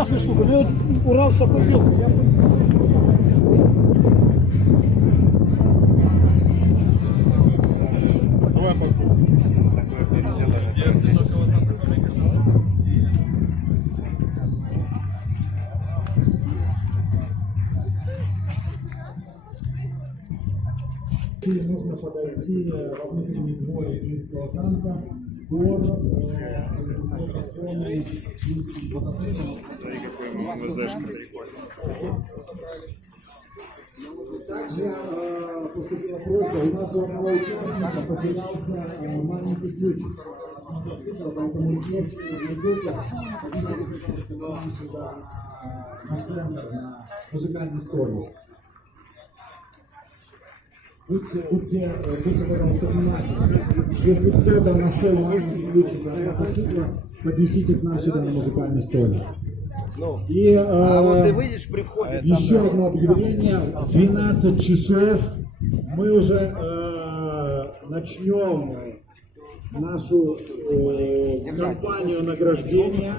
классная штука. Ну, вот Урал с такой вилкой. Я, в принципе, Давай попробуем. Такое переделали. Если только вот на такой Нужно подойти во внутренний двор Ильинского замка, двор, Смотри, какой ММЗшка прикольный. Также поступила просьба, у нас у одного участника потерялся маленький ключик. Поэтому если найдете, обязательно нам сюда на центр, на музыкальный столик. Будьте, пожалуйста, внимательны. Если кто-то нашел маленький ключик от мотоцикла, поднесите к нам сюда на музыкальный столик. И вот ты выйдешь при входе. еще одно объявление. В 12 часов мы уже начнем нашу кампанию награждения.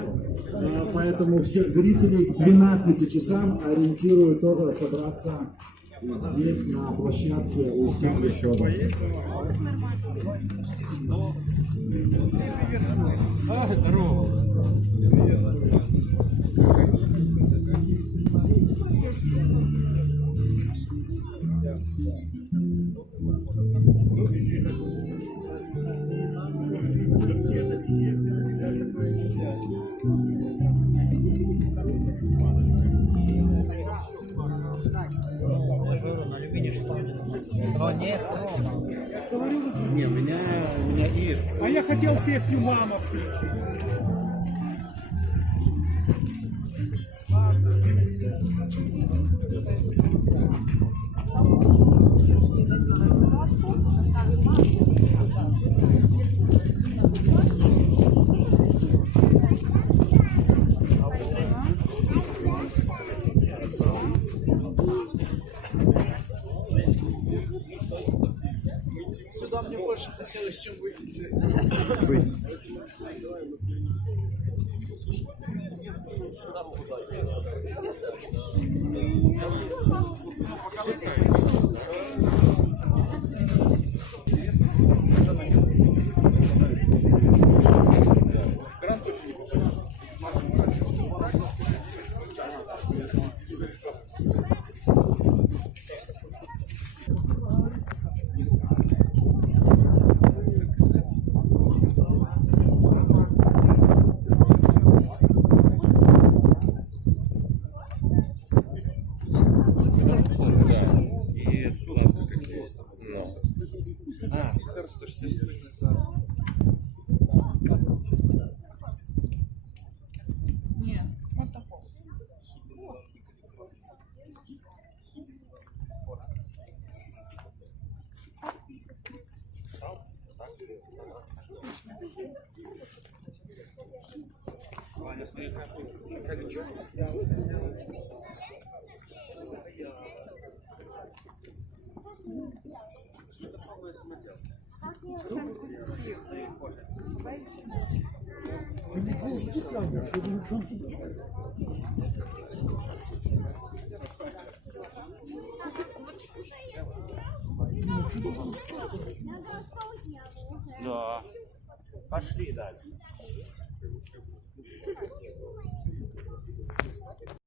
Поэтому всех зрителей к 12 часам ориентирую тоже собраться здесь, на площадке у стен Лещева. здорово. Не, у меня и... а я хотел песню «Мама» включить. Сюда мне больше хотелось, чем вывести. Да. Пошли дальше.